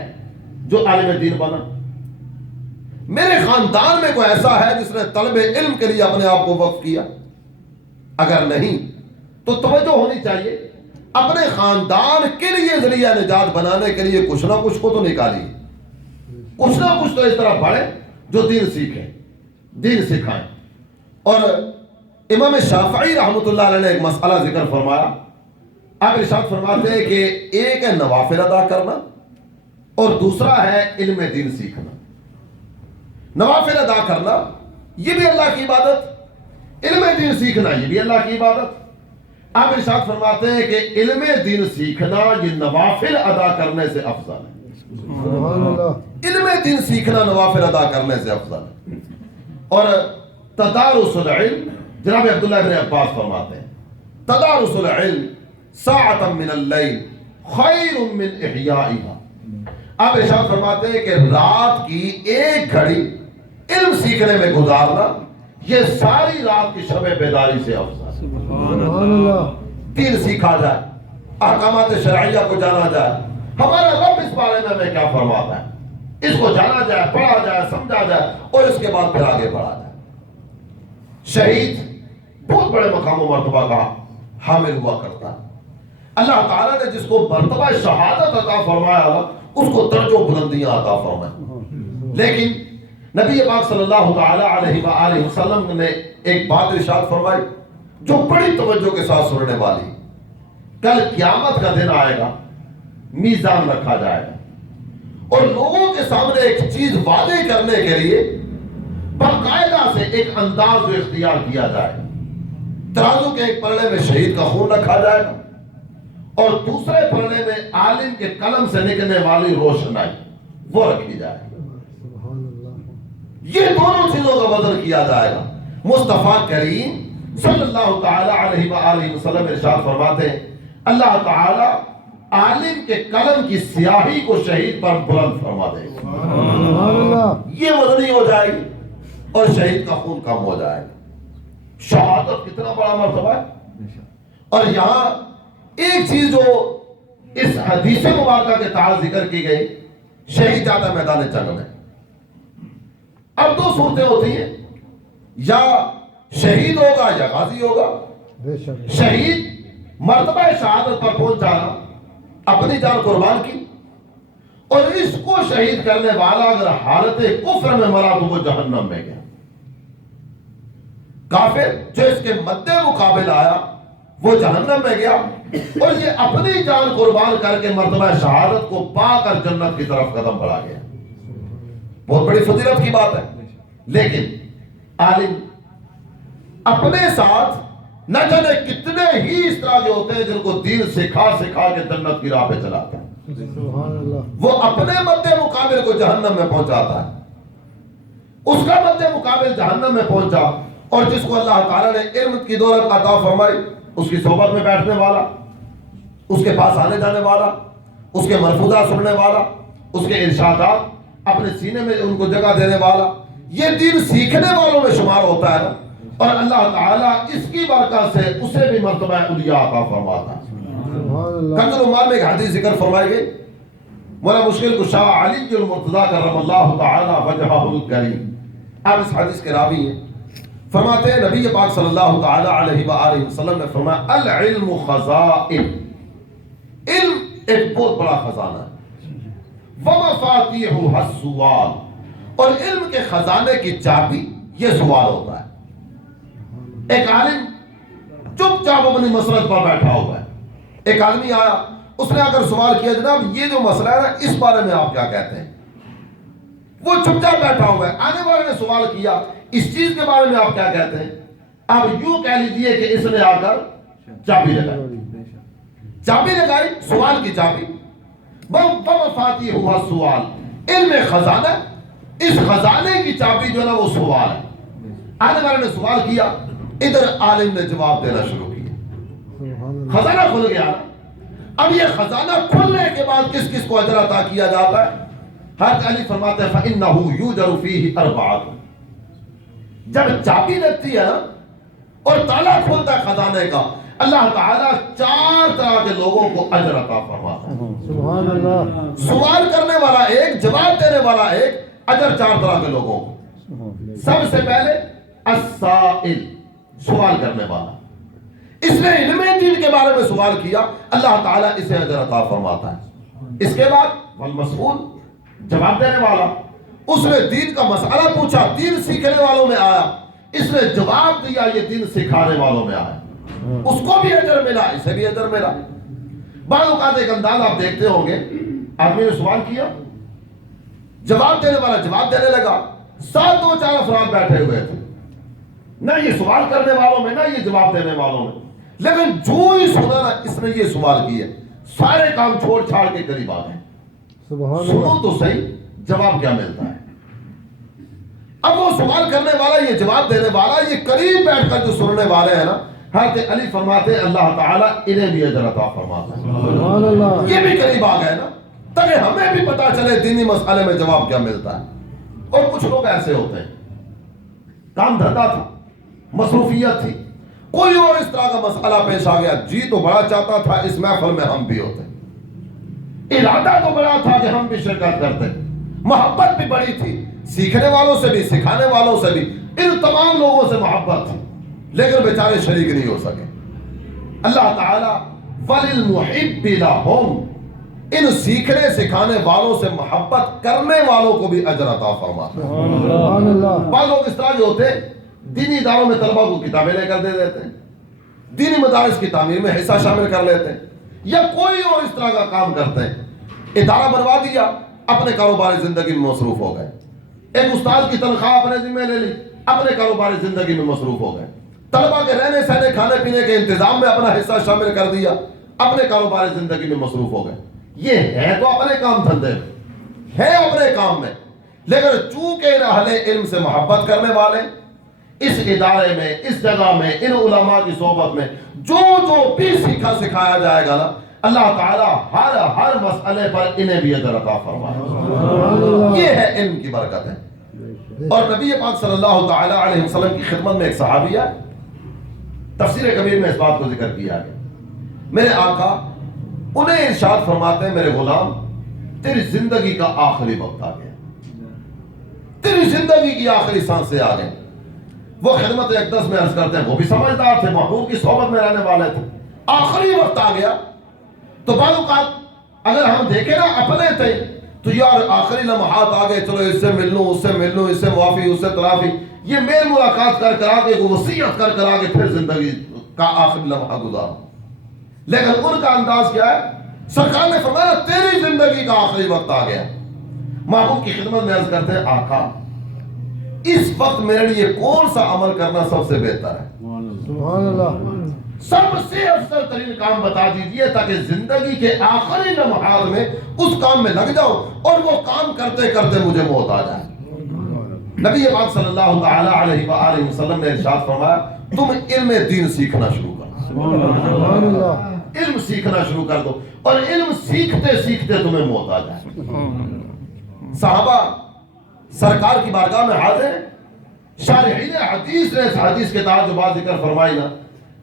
جو عالم دین بنا, میرے خاندان میں کوئی ایسا ہے جس نے طلب علم کے لیے اپنے آپ کو وقف کیا؟ اگر نہیں تو توجہ ہونی چاہیے, اپنے خاندان کے لیے ذریعہ نجات بنانے کے لیے کچھ نہ کچھ کو تو نکالیے, کچھ نہ کچھ تو اس طرح پڑھیں جو دین سیکھیں, دین سکھائیں. اور امام شافعی رحمۃ اللہ علیہ نے ایک مسئلہ ذکر فرمایا. آپ ارشاد فرماتے ہیں کہ ایک ہے نوافل ادا کرنا اور دوسرا ہے علم دین سیکھنا. نوافل ادا کرنا یہ بھی اللہ کی عبادت, علم دین سیکھنا یہ بھی اللہ کی عبادت. آپ ارشاد فرماتے ہیں کہ علم دین سیکھنا یہ نوافل ادا کرنے سے افضل ہے. سبحان اللہ. علم دین سیکھنا نوافل ادا کرنے سے افضل ہے. اور تدارس العلم, جناب عبداللہ بن عباس فرماتے ہیں تدارس العلم ساعة من اللیل خیر من احیائها. آپ ارشاد فرماتے ہیں کہ رات کی ایک گھڑی علم سیکھنے میں گزارنا یہ ساری رات کی شب بیداری سے افضل. سبحان اللہ. دین سیکھا جائے, احکامات شرعیہ کو جانا جائے, ہمارا رب اس بارے میں ہمیں کیا فرماتا ہے, اس کو جانا جائے, پڑھا جائے, سمجھا جائے, اور اس کے بعد پھر آگے بڑھا جائے. شہید بہت بڑے مقام و مرتبہ کا حامل ہوا کرتا ہے. اللہ تعالیٰ نے جس کو مرتبہ شہادت عطا فرمایا اس کو درج و بلندیاں عطا فرمائیں. لیکن نبی پاک صلی اللہ تعالی علیہ وآلہ وسلم نے ایک بات ارشاد فرمائی جو بڑی توجہ کے ساتھ سننے والی. کل قیامت کا دن آئے گا, میزان رکھا جائے گا, اور لوگوں کے سامنے ایک چیز واضح کرنے کے لیے باقاعدہ سے ایک انداز جو اختیار کیا جائے گا. ترازو کے ایک پلڑے میں شہید کا خون رکھا جائے گا اور دوسرے پلڑے میں عالم کے قلم سے نکلنے والی روشنائی. وہ رکھی جائے. سبحان اللہ. یہ دونوں چیزوں کا وزن کیا جائے گا. مصطفیٰ کریم صلی اللہ تعالی علیہ وآلہ وسلم ارشاد فرماتے ہیں اللہ تعالی عالم کے قلم کی سیاہی کو شہید پر بلند فرما دے گا. سبحان اللہ. یہ وزنی ہو جائے گی اور شہید کا خون کم ہو جائے گا. شہادت کتنا بڑا مرتبہ ہے. اور یہاں ایک چیز جو اس حدیث مبارکہ کے تحت ذکر کی گئی, شہید جاتا ہے میدان جنگ میں. اب دو صورتیں ہوتی ہیں, یا شہید ہوگا یا غازی ہوگا. بے شک. شہید مرتبہ شہادت پر پہنچ جانا, اپنی جان قربان کی, اور اس کو شہید کرنے والا اگر حالت کفر میں مرا تو وہ جہنم میں گیا. کافر جو اس کے مد مقابل آیا وہ جہنم میں گیا, اور یہ اپنی جان قربان کر کے مرتبہ شہادت کو پا کر جنت کی طرف قدم بڑھا گیا. بہت بڑی فضیلت کی بات ہے. لیکن عالم اپنے ساتھ نہ جانے کتنے ہی اس طرح کے ہوتے ہیں جن کو دین سکھا سکھا کے جنت کی راہ پہ چلاتا ہے. سبحان اللہ. وہ اپنے مد مقابل کو جہنم میں پہنچاتا ہے. اس کا مد مقابل جہنم میں پہنچا, اور جس کو اللہ تعالیٰ نے علم کی دولت عطا فرمائی, اس کی صحبت میں بیٹھنے والا, اس کے پاس آنے جانے والا, اس کے ملفوظات سننے والا, اس کے ارشادات اپنے سینے میں ان کو جگہ دینے والا, یہ دین سیکھنے والوں میں شمار ہوتا ہے نا. اور اللہ تعالیٰ اس کی برکت سے اسے بھی مرتبہ علیٰ عطا فرماتا ہے. سبحان اللہ. کنز العمال میں ایک حدیث ذکر فرمائی گئی, مولا مشکل کشا علی المرتضیٰ کرم اللہ تعالی وجہہ الکریم, آپ اس حدیث کے راوی ہیں. فرماتے ہیں نبی پاک صلی اللہ تعالی علیہ وآلہ وسلم نے فرمایا العلم خزائن, علم ایک بہت بڑا خزانہ ہے. ومفاتیحہ السؤال, اور علم کے خزانے کی چابی یہ سوال ہوتا ہے. ایک عالم چپ چاپ اپنی مسرت پر بیٹھا ہوا ہے. ایک آدمی آیا, اس نے اگر سوال کیا جناب یہ جو مسئلہ ہے نا اس بارے میں آپ کیا کہتے ہیں. وہ چپ چاپ بیٹھا ہوا ہے. آنے والے نے سوال کیا اس چیز کے بارے میں آپ کیا کہتے ہیں. آپ یوں کہہ لیجئے کہ اس نے آ کر چابی لگائی, سوال کی چابی. ومفاتیحہ السؤال, علم خزانہ, اس خزانے کی چابی جو ہے نا وہ سوال ہے. آنے والے نے سوال کیا, ادھر عالم نے جواب دینا شروع کیا. خزانہ کھل گیا. اب یہ خزانہ کھلنے کے بعد کس کس کو اجر عطا کیا جاتا ہے. حضرت علی فرماتے ہیں فَإِنَّهُ يُوجَرُ فِيهِ أَرْبَعَةٌ, جب چابی لگتی ہے نا اور تالا کھلتا ہے خزانے کا, اللہ تعالیٰ 4 طرح کے لوگوں کو اجر عطا فرماتا ہے. سبحان اللہ. سوال کرنے والا ایک, جواب دینے والا ایک, اجر 4 طرح کے لوگوں کو. سب سے پہلے السائل, سوال کرنے والا, اس نے علم دین کے بارے میں سوال کیا, اللہ تعالیٰ اسے اجر عطا فرماتا ہے. اس کے بعد والمسئول, جواب دینے والا, اس نے دین کا مسئلہ پوچھا, دین سیکھنے والوں میں آیا, اس نے جواب دیا, یہ دین سکھانے والوں میں آیا, اس کو بھی اجر ملا, اسے بھی اجر ملا. بعض اوقات ایک انداز آپ دیکھتے ہوں گے, آدمی نے سوال کیا, جواب دینے والا جواب دینے لگا, 7-4 افراد بیٹھے ہوئے تھے, نہ یہ سوال کرنے والوں میں نہ یہ جواب دینے والوں میں, لیکن جو ہی سنا نا اس نے یہ سوال کیا, سارے کام چھوڑ چھاڑ کے قریب آ گئے. سبحان سنو اللہ. تو صحیح جواب کیا ملتا ہے. اب وہ سوال کرنے والا, یہ جواب دینے والا, یہ قریب بیٹھ کر جو سننے والے ہیں نا, حضرت علی فرماتے ہیں اللہ تعالیٰ انہیں بھی اجر عطا فرماتا ہے. سبحان اللہ. یہ بھی قریب آ گئے نا, تاکہ ہمیں بھی پتا چلے دینی مسئلے میں جواب کیا ملتا ہے. اور کچھ لوگ ایسے ہوتے ہیں, کام دھندا تھا, مصروفیت تھی, کوئی اور اس طرح کا مسئلہ پیش آ گیا, جی تو بڑا چاہتا تھا اس محفل میں ہم بھی ہوتے, ارادہ تو بڑا تھا کہ ہم بھی شرکت کرتے, محبت بھی بڑی تھی, سیکھنے والوں سے بھی سکھانے والوں سے بھی, ان تمام لوگوں سے محبت تھی, لیکن بیچارے شریک نہیں ہو سکے. اللہ تعالیٰ وَلِلْمُحِبِّ لَهُمْ, ان سیکھنے سکھانے والوں سے محبت کرنے والوں کو بھی اجر عطا فرماتا ہے. سبحان اللہ. بعض لوگ اس طرح کے ہوتے ہیں, دینی اداروں میں طلبہ کو کتابیں لے کر دے دیتے ہیں, دینی مدارس کی تعمیر میں حصہ شامل کر لیتے ہیں, یا کوئی اور اس طرح کا کام کرتے ہیں. ادارہ بنوا دیا, اپنے کاروباری زندگی میں مصروف ہو گئے. ایک استاد کی تنخواہ اپنے ذمہ لے لی, اپنے کاروباری زندگی میں مصروف ہو گئے. طلبہ کے رہنے سہنے کھانے پینے کے انتظام میں اپنا حصہ شامل کر دیا, اپنے کاروباری زندگی میں مصروف ہو گئے. یہ ہے تو اپنے کام دھندے, ہیں اپنے کام میں، لیکن چونکہ ان اہل علم سے محبت کرنے والے اس ادارے میں، اس جگہ میں، ان علماء کی صحبت میں جو بھی سیکھا سکھایا جائے گا نا، اللہ تعالیٰ ہر مسئلے پر انہیں بھی اجر عطا فرمائے. یہ ہے علم کی برکت ہے. اور نبی پاک صلی اللہ تعالی علیہ وسلم کی خدمت میں ایک صحابی ہے، تفسیر کبیر میں اس بات کو ذکر کیا ہے. میرے آقا انہیں ارشاد فرماتے ہیں، میرے غلام تیری زندگی کا آخری وقت آ گیا، تیری زندگی کی آخری سانسیں آ گئیں. وہ خدمت اقدس میں عرض کرتے ہیں، وہ بھی سمجھدار تھے، محبوب کی صحبت میں رہنے والے تھے. آخری وقت آ گیا تو بعض اوقات اگر ہم دیکھیں نا اپنے تھے تو یار آخری لمحات آ گئے، چلو اس سے مل لوں، اس سے مل لوں، اس سے معافی، اس سے تلافی، یہ میل ملاقات کر کر آگے وصیت کر کر آگے پھر زندگی کا آخری لمحہ گزارا. لیکن ان کا انداز کیا ہے؟ سرکار نے فرمایا تیری زندگی کا آخری وقت آ گیا. محبوب کی خدمت میں عرض کرتے ہیں، آقا اس وقت میرے لیے کون سا عمل کرنا سب سے بہتر ہے؟ سبحان اللہ. سب سے افضل ترین کام بتا دیجئے تاکہ زندگی کے آخری لمحات میں اس کام میں لگ جاؤ اور وہ کام کرتے کرتے مجھے موت آ جائے. نبی پاک صلی اللہ تعالی علیہ وآلہ وسلم نے ارشاد فرمایا، تم علم دین سیکھنا شروع کرو. سبحان اللہ. علم سیکھنا شروع کر دو اور علم سیکھتے سیکھتے تمہیں موت آ جائے. صحابہ سرکار کی بارگاہ میں حاضر ہیں، شارحین حدیث نے اس حدیث کے تحت جو بات ذکر فرمائی نا،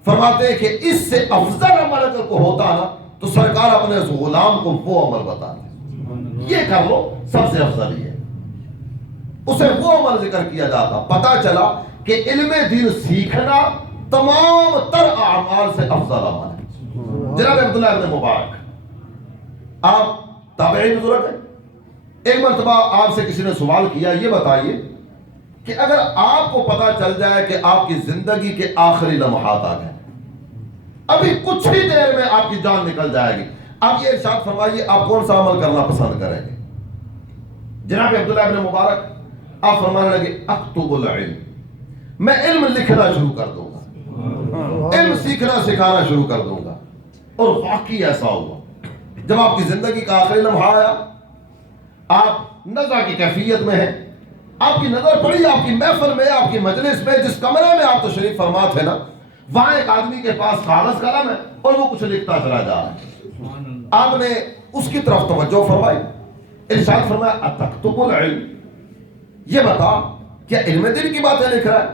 فرماتے ہیں کہ اس سے افضل عمل اگر کو ہوتا نا تو سرکار اپنے اس غلام کو وہ عمل بتاتے، یہ کر لو سب سے افضل ہی ہے. اسے وہ عمل ذکر کیا جاتا. پتا چلا کہ علم دین سیکھنا تمام تر اعمال سے افضل عمل ہے. جناب عبداللہ ابن مبارک آپ تابعین بزرگ ہیں. ایک مرتبہ آپ سے کسی نے سوال کیا، یہ بتائیے کہ اگر آپ کو پتا چل جائے کہ آپ کی زندگی کے آخری لمحات آ گئے، ابھی کچھ ہی دیر میں آپ کی جان نکل جائے گی، آپ یہ ارشاد فرمائیے آپ کون سا عمل کرنا پسند کریں گے؟ جناب عبداللہ ابن مبارک آپ فرمانے لگے، اکتب العلم، میں علم لکھنا شروع کر دوں گا، علم سیکھنا سکھانا شروع کر دوں گا. اور واقعی ایسا ہوا. جب آپ کی زندگی کا آخری لمحہ آیا، آپ نظر کی کیفیت میں ہیں، آپ کی نظر پڑی آپ کی محفل میں، آپ کی مجلس میں، جس کمرے میں آپ تشریف فرما تھے نا، وہاں ایک آدمی کے پاس کاغذ قلم ہے اور وہ کچھ لکھتا چلا جا رہا ہے. آپ نے اس کی طرف توجہ فرمائی، ارشاد فرمایا، اتکتب العلم، یہ بتا کیا علم دین کی باتیں لکھ رہا ہے؟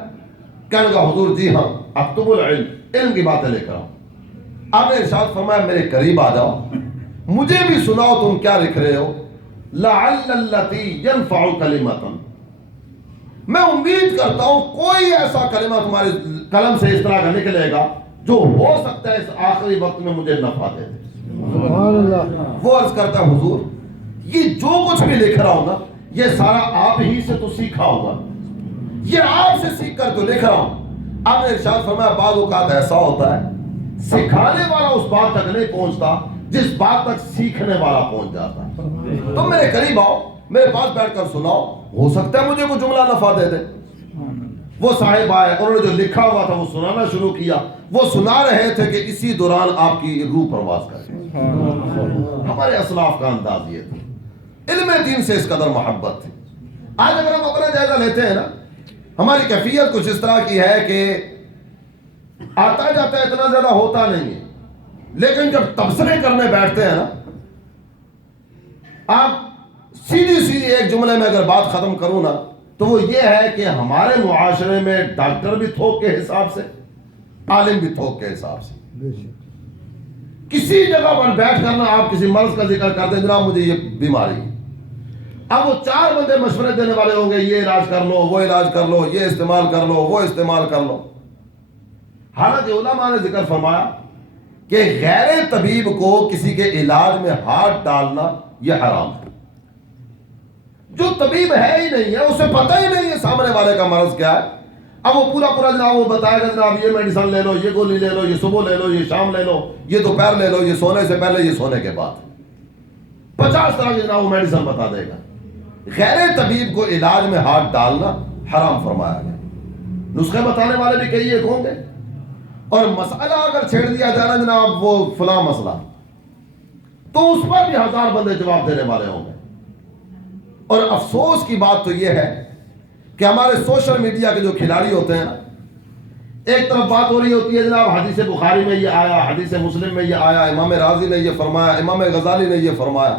کہنے لگا حضور جی ہاں، اکتب العلم، علم کی باتیں لکھ رہا ہوں. آپ نے ارشاد فرمایا میرے قریب آ جاؤ، مجھے بھی سناؤ تم کیا لکھ رہے ہو. لعل التی ينفع کلمۃ، میں امید کرتا ہوں کوئی ایسا کلمہ تمہارے قلم سے اس طرح کا نکلے گا جو ہو سکتا ہے اس آخری وقت میں مجھے نفع دے دے. سبحان اللہ. وہ عرض کرتا ہے حضور یہ جو کچھ بھی لکھ رہا ہوں نا یہ سارا آپ ہی سے تو سیکھا ہوگا، یہ آپ سے سیکھ کر تو لکھ رہا ہوں. آپ نے ارشاد فرمایا بعض اوقات ایسا ہوتا ہے سکھانے والا اس بات تک نہیں پہنچتا جس بات تک سیکھنے والا پہنچ جاتا ہے. تم میرے قریب آؤ، میرے پاس بیٹھ کر سناؤ، ہو سکتا ہے مجھے کوئی جملہ نفع دے دے. وہ صاحب آئے، انہوں نے جو لکھا ہوا تھا وہ سنانا شروع کیا. وہ سنا رہے تھے کہ اسی دوران آپ کی روح پرواز کر گئی. ہمارے اسلاف کا انداز یہ تھا، علم دین سے اس قدر محبت تھی. آج اگر ہم اپنا جائزہ لیتے ہیں نا، ہماری کیفیت کچھ اس طرح کی ہے کہ آتا جاتا اتنا زیادہ ہوتا نہیں ہے، لیکن جب تبصرے کرنے بیٹھتے ہیں نا، آپ سیدھی ایک جملے میں اگر بات ختم کروں نا تو وہ یہ ہے کہ ہمارے معاشرے میں ڈاکٹر بھی تھوک کے حساب سے، عالم بھی تھوک کے حساب سے. کسی جگہ پر بیٹھ کر نا آپ کسی مرض کا ذکر کر دیں، جناب مجھے یہ بیماری ہے، اب وہ چار بندے مشورے دینے والے ہوں گے، یہ علاج کر لو، وہ علاج کر لو، یہ استعمال کر لو، وہ استعمال کر لو. حالانکہ علماء نے ذکر فرمایا کہ غیر طبیب کو کسی کے علاج میں ہاتھ ڈالنا یہ حرام ہے. جو طبیب ہے ہی نہیں ہے، اسے پتہ ہی نہیں ہے سامنے والے کا مرض کیا ہے، اب وہ پورا جناب وہ بتائے گا جناب یہ میڈیسن لے لو، یہ گولی لے لو، یہ صبح لے لو، یہ شام لے لو، یہ دوپہر لے لو، یہ سونے سے پہلے، یہ سونے کے بعد، 50 طرح کی جناب وہ میڈیسن بتا دے گا. غیر طبیب کو علاج میں ہاتھ ڈالنا حرام فرمایا گیا. نسخے بتانے والے بھی کئی ایک ہوں گے، اور مسئلہ اگر چھیڑ دیا جانا جناب وہ فلاں مسئلہ، تو اس پر بھی 1000 بندے جواب دینے والے ہوں گے. اور افسوس کی بات تو یہ ہے کہ ہمارے سوشل میڈیا کے جو کھلاڑی ہوتے ہیں نا، ایک طرف بات ہو رہی ہوتی ہے جناب حدیث بخاری میں یہ آیا، حدیث مسلم میں یہ آیا، امام رازی نے یہ فرمایا، امام غزالی نے یہ فرمایا،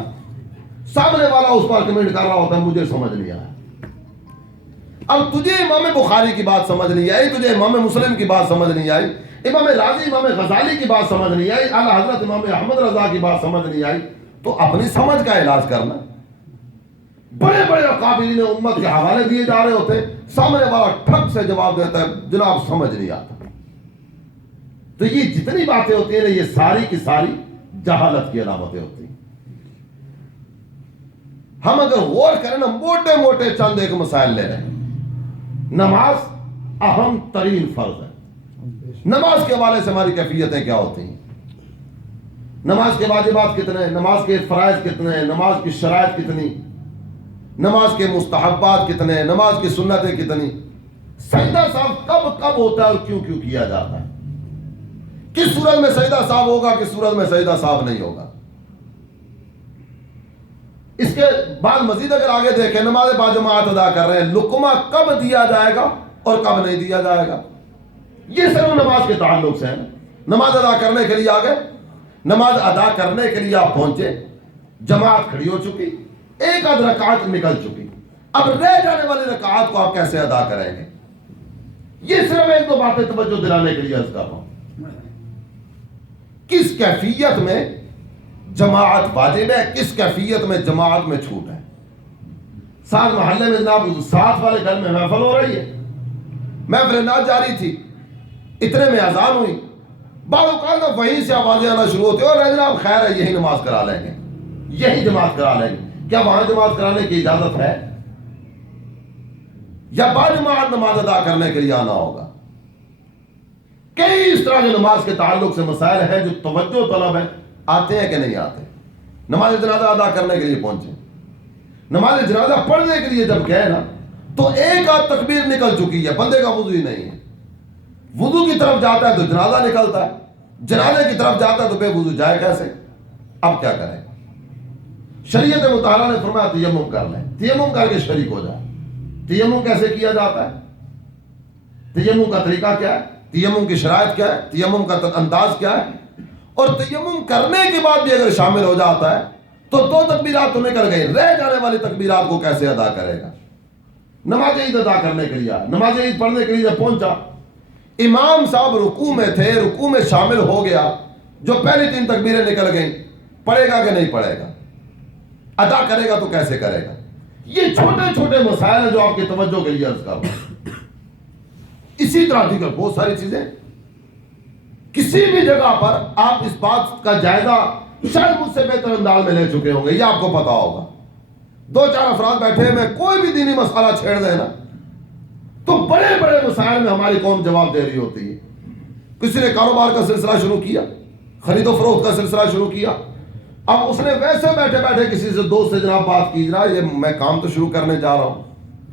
سامنے والا اس پر کمنٹ کر رہا ہوتا ہے مجھے سمجھ نہیں آیا۔ اب تجھے امام بخاری کی بات سمجھ نہیں آئی، تجھے امام مسلم کی بات سمجھ نہیں آئی، امام رازی امام غزالی کی بات سمجھ نہیں آئی، اعلیٰ حضرت امام احمد رضا کی بات سمجھ نہیں آئی، تو اپنی سمجھ کا علاج کرنا۔ بڑے بڑے اکابرین امت کے حوالے دیے جا رہے ہوتے، سامنے والا ٹھک سے جواب دیتا ہے جناب سمجھ نہیں آتا۔ تو یہ جتنی باتیں ہوتی ہیں یہ ساری کی ساری جہالت کی علامتیں ہوتی ہیں۔ ہم اگر غور کریں نا، موٹے موٹے چند ایک مسائل لے رہے ہیں۔ نماز اہم ترین فرض ہے۔ نماز کے حوالے سے ہماری کیفیتیں کیا ہوتی ہیں؟ نماز کے واجبات کتنے ہیں، نماز کے فرائض کتنے ہیں، نماز کی شرائط کتنی، نماز کے مستحبات کتنے ہیں، نماز کی سنتیں کتنی، سجدہ صاحب کب کب ہوتا ہے اور کیوں کیوں کیا جاتا ہے، کس صورت میں سجدہ صاحب ہوگا، کس صورت میں سجدہ صاحب نہیں ہوگا۔ اس کے بعد مزید اگر آگے دیکھیں، نماز باجماعت ادا کر رہے ہیں، لقمہ کب دیا جائے گا اور کب نہیں دیا جائے گا، یہ صرف نماز کے تعلق سے ہے۔ نماز ادا کرنے کے لیے آگے، نماز ادا کرنے کے لیے آپ پہنچے، جماعت کھڑی ہو چکی، ایک آدھ رکعت نکل چکی، اب رہ جانے والی رکعات کو آپ کیسے ادا کریں گے؟ یہ صرف ایک دو باتیں توجہ دلانے کے لیے عرض کر رہا ہوں۔ کس کیفیت میں جماعت واجب ہے، کس کیفیت میں جماعت میں چھوٹ ہے۔ ساتھ محلے میں جناب ساتھ والے گھر میں محفل ہو رہی ہے، محفل نہ جاری تھی، اتنے میں اذان ہوئی، بعض اوقات نا وہیں سے آوازیں آنا شروع ہوتی ہیں، اور جناب خیر ہے یہی نماز کرا لیں گے، یہی جماعت کرا لیں گے۔ کیا وہاں جماعت کرانے کی اجازت ہے، یا باجماعت نماز ادا کرنے کے لیے آنا ہوگا؟ کئی اس طرح کے نماز کے تعلق سے مسائل ہیں جو توجہ طلب ہے، آتے ہیں کہ نہیں آتے۔ نماز جنازہ ادا کرنے کے لیے پہنچے، نماز جنازہ پڑھنے کے لیے جب گئے نا تو ایک آدھ تکبیر نکل چکی ہے، بندے کا وضو ہی نہیں ہے۔ وضو کی طرف جاتا ہے تو جنازہ نکلتا ہے، جنازے کی طرف جاتا ہے تو بے وضو جائے کیسے؟ اب کیا کریں؟ شریعت مطالعہ نے فرمایا تیمم کر لیں، تیمم کر کے شریک ہو جائے۔ تیمم کیسے کیا جاتا ہے؟ تیمم کا طریقہ کیا ہے؟ تیمم کی شرائط کیا ہے؟ تیمم کا انداز کیا ہے؟ اور تیمم کرنے کے بعد بھی اگر شامل ہو جاتا ہے تو دو تکبیرات تو نکل گئی، رہ جانے والی تکبیرات کو کیسے ادا کرے گا؟ نماز عید ادا کرنے کے لیے، نماز عید پڑھنے کے لیے جب پہنچا، امام صاحب رکوع میں تھے، رکوع میں شامل ہو گیا، جو پہلی تین تکبیریں نکل گئیں، پڑھے گا کہ نہیں پڑھے گا؟ ادا کرے گا تو کیسے کرے گا؟ یہ چھوٹے چھوٹے مسائل ہیں جو آپ کی توجہ کے لیے عرض کر رہا ہوں۔ اسی طرح دیگر بہت ساری چیزیں، کسی بھی جگہ پر آپ اس بات کا جائزہ شاید مجھ سے بہتر انداز میں لے چکے ہوں گے، یہ آپ کو پتا ہوگا۔ دو چار افراد بیٹھے میں کوئی بھی دینی مسئلہ چھیڑ دے نا تو بڑے بڑے مسائل میں ہماری قوم جواب دے رہی ہوتی ہے۔ کسی نے کاروبار کا سلسلہ شروع کیا، خرید و فروخت کا سلسلہ شروع کیا، اب اس نے ویسے بیٹھے بیٹھے کسی سے دوست سے جناب بات کی، جناب یہ میں کام تو شروع کرنے جا رہا ہوں،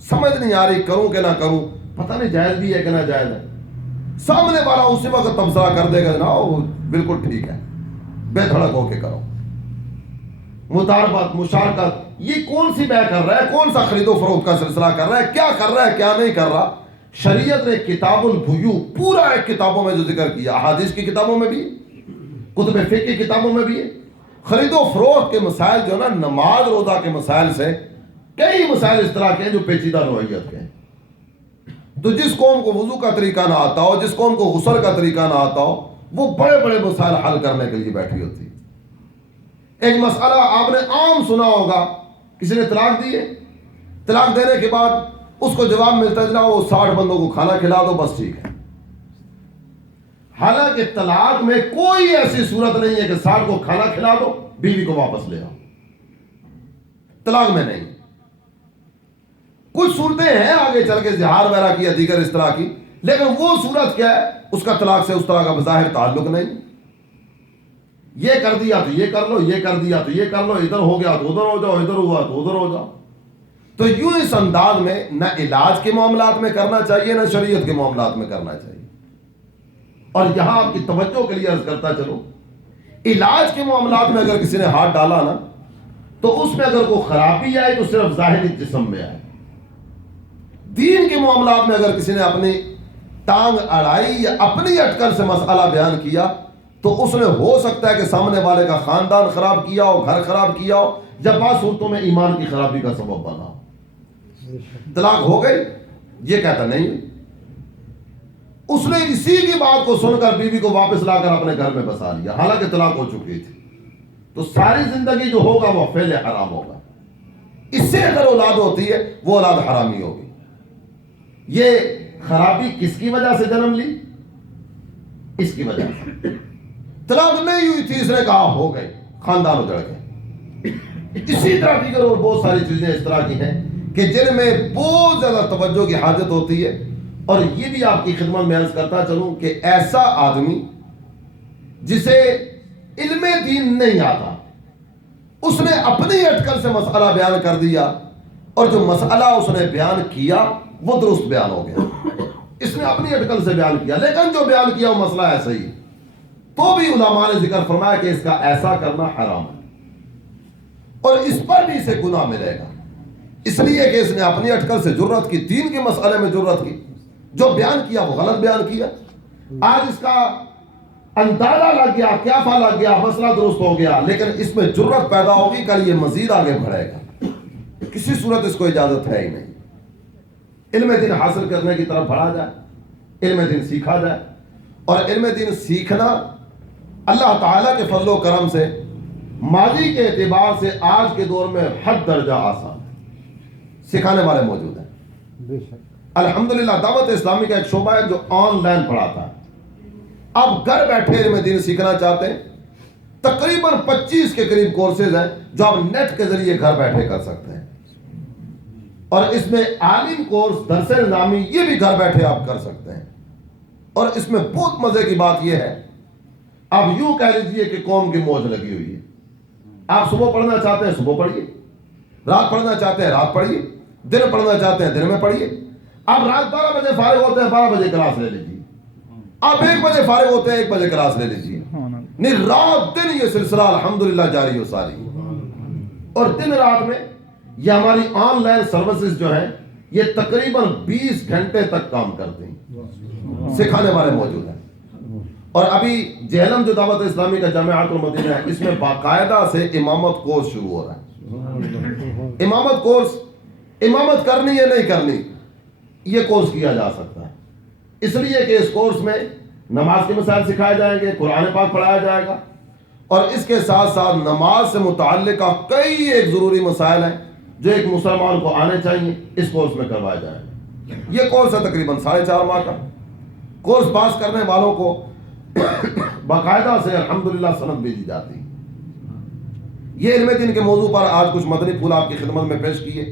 سمجھ نہیں آ رہی کروں کہ نہ کروں، پتہ نہیں جائز بھی ہے کہ نہ جائز ہے۔ سامنے والا اسی وقت تبصرہ کر دے گا جناب بالکل ٹھیک ہے، بے دھڑک ہو کے کرو۔ مطالبات، مشارکت، یہ کون سی بے کر رہا ہے، کون سا خرید و فروخت کا سلسلہ کر رہا ہے، کیا کر رہا ہے کیا نہیں کر رہا؟ شریعت نے کتاب البیوع پورا ایک کتابوں میں جو ذکر کیا، احادیث کی کتابوں میں بھی، کتب فقہ کی کتابوں میں بھی ہے۔ خرید و فروخت کے مسائل جو نا نماز روزہ کے مسائل سے کئی مسائل اس طرح کے ہیں جو پیچیدہ نوعیت کے ہیں۔ تو جس قوم کو وضو کا طریقہ نہ آتا ہو، جس قوم کو غسل کا طریقہ نہ آتا ہو، وہ بڑے بڑے مسائل حل کرنے کے لیے بیٹھی ہوتی ہے۔ ایک مسئلہ آپ نے عام سنا ہوگا، کسی نے طلاق دی ہے، طلاق دینے کے بعد اس کو جواب ملتا ہے جناب وہ 60 بندوں کو کھانا کھلا دو بس ٹھیک ہے۔ حالانکہ طلاق میں کوئی ایسی صورت نہیں ہے کہ 60 کو کھانا کھلا دو بیوی کو واپس لے آؤ، طلاق میں نہیں۔ کچھ صورتیں ہیں آگے چل کے زہار وغیرہ کی یا دیگر اس طرح کی، لیکن وہ صورت کیا ہے اس کا طلاق سے اس طرح کا بظاہر تعلق نہیں۔ یہ کر دیا تو یہ کر لو، یہ کر دیا تو یہ کر لو، ادھر ہو گیا تو ادھر ہو جاؤ، ادھر ہوا تو ادھر ہو جاؤ۔ تو یوں اس انداز میں نہ علاج کے معاملات میں کرنا چاہیے نہ شریعت کے معاملات میں کرنا چاہیے۔ اور یہاں آپ کی توجہ کے لیے عرض کرتا چلو، علاج کے معاملات میں اگر کسی نے ہاتھ ڈالا نا تو اس میں اگر کوئی خرابی آئے تو صرف ظاہری جسم میں آئے. دین کے معاملات میں اگر کسی نے اپنی ٹانگ اڑائی یا اپنی اٹکل سے مسئلہ بیان کیا تو اس نے ہو سکتا ہے کہ سامنے والے کا خاندان خراب کیا ہو, گھر خراب کیا ہو, جب بعض صورتوں میں ایمان کی خرابی کا سبب بنا ہو. طلاق ہو گئی, یہ کہتا نہیں. اس نے اسی کی بات کو سن کر بیوی کو واپس لا کر اپنے گھر میں بسا لیا, حالانکہ طلاق ہو چکی تھی. تو ساری زندگی جو ہوگا وہ فعل حرام ہوگا. اس سے اگر اولاد ہوتی ہے وہ اولاد حرامی ہوگی. یہ خرابی کس کی وجہ سے جنم لی؟ اس کی وجہ سے. طلاق نہیں ہوئی تھی, اس نے کہا ہو گئی, خاندان اجڑ گئے. اسی طرح دیگر اور بہت ساری چیزیں اس طرح کی ہیں کہ جن میں بہت زیادہ توجہ کی حاجت ہوتی ہے. اور یہ بھی آپ کی خدمت میں عرض کرتا چلوں کہ ایسا آدمی جسے علم دین نہیں آتا, اس نے اپنی اٹکل سے مسئلہ بیان کر دیا, اور جو مسئلہ اس نے بیان کیا وہ درست بیان ہو گیا. اس نے اپنی اٹکل سے بیان کیا, لیکن جو بیان کیا وہ مسئلہ ایسا ہی, تو بھی علماء نے ذکر فرمایا کہ اس کا ایسا کرنا حرام ہے, اور اس پر بھی اسے گناہ ملے گا. اس لیے کہ اس نے اپنی اٹکل سے جرت کی, دین کے مسئلے میں جرت کی, جو بیان کیا وہ غلط بیان کیا. آج اس کا اندازہ لگ گیا, قیافہ لگ گیا, مسئلہ درست ہو گیا, لیکن اس میں جرت پیدا ہوگی, کل یہ مزید آگے بڑھے گا. کسی صورت اس کو اجازت ہے ہی نہیں. علم دین حاصل کرنے کی طرف بڑھا جائے, علم دین سیکھا جائے, اور علم دین سیکھنا اللہ تعالیٰ کے فضل و کرم سے ماضی کے اعتبار سے آج کے دور میں حد درجہ آسان ہے. سکھانے والے موجود ہیں. بے شک. الحمدللہ دعوت اسلامی کا ایک شعبہ ہے جو آن لائن پڑھاتا ہے. آپ گھر بیٹھے علم دین سیکھنا چاہتے ہیں, تقریباً 25 کے قریب کورسز ہیں جو آپ نیٹ کے ذریعے گھر بیٹھے کر سکتے ہیں. اور اس میں عالم کورس, درس نظامی, یہ بھی گھر بیٹھے آپ کر سکتے ہیں. اور اس میں بہت مزے کی بات یہ ہے, آپ یوں کہہ لیجئے کہ قوم کی موج لگی ہوئی ہے. آپ صبح پڑھنا چاہتے ہیں صبح پڑھیے, رات پڑھنا چاہتے ہیں رات پڑھیے, دن پڑھنا چاہتے ہیں دن میں پڑھیے. آپ رات 12 بجے فارغ ہوتے ہیں 12 بجے کلاس لے لیجیے. آپ 1 بجے فارغ ہوتے ہیں 1 بجے کلاس لے لیجیے. نہیں, رات دن یہ سلسلہ الحمدللہ جاری و ساری. اور دن رات میں یہ ہماری آن لائن سروسز جو ہیں یہ تقریباً 20 گھنٹے تک کام کرتے ہیں. سکھانے والے موجود ہیں. اور ابھی جہلم جو دعوت اسلامی کا جامعۃ المدینہ ہے, اس میں باقاعدہ سے امامت کورس شروع ہو رہا ہے. امامت کورس, امامت کرنی ہے نہیں کرنی, یہ کورس کیا جا سکتا ہے. اس لیے کہ اس کورس میں نماز کے مسائل سکھائے جائیں گے, قرآن پاک پڑھایا جائے گا, اور اس کے ساتھ ساتھ نماز سے متعلقہ کئی ایک ضروری مسائل ہیں جو ایک مسلمان کو آنے چاہیے, اس کورس میں کروایا جائے گا. یہ کورس ہے تقریباً 4.5 ماہ کا. کورس پاس کرنے والوں کو باقاعدہ سے الحمدللہ سند بھیجی جاتی ہے. یہ علم دین کے موضوع پر آج کچھ مدنی پھول آپ کی خدمت میں پیش کیے.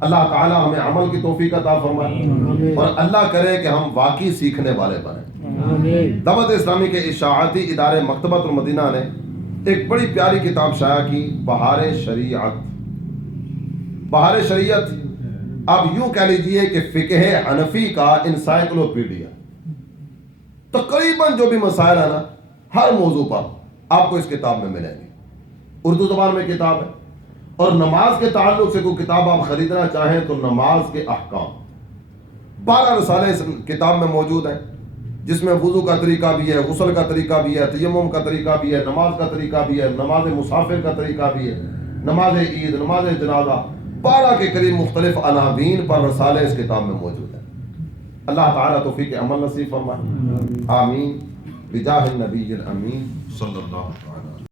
اللہ تعالی ہمیں عمل کی توفیق عطا فرمائے, اور اللہ کرے کہ ہم واقعی سیکھنے والے بنیں. دعوت اسلامی کے اشاعتی ادارے مکتبۃ المدینہ نے ایک بڑی پیاری کتاب شائع کی, بہار شریعت. بہار شریعت آپ یوں کہہ لیجئے کہ فقہ حنفی کا انسائکلوپیڈیا. تقریباً جو بھی مسائل ہیں نا, ہر موضوع پر آپ کو اس کتاب میں ملیں گے. اردو زبان میں کتاب ہے, اور نماز کے تعلق سے کوئی کتاب آپ خریدنا چاہیں تو نماز کے احکام 12 رسالے اس کتاب میں موجود ہیں, جس میں وضو کا طریقہ بھی ہے, غسل کا طریقہ بھی ہے, تیمم کا طریقہ بھی ہے, نماز کا طریقہ بھی ہے, نماز مسافر کا طریقہ بھی ہے, نماز عید, نماز جنازہ, 12 کے قریب مختلف عناوین پر رسالے اس کتاب میں موجود ہیں. اللہ تعالیٰ توفیق عمل نصیب فرمائے. آمین بجاہ النبی الامین صلی اللہ علیہ وسلم.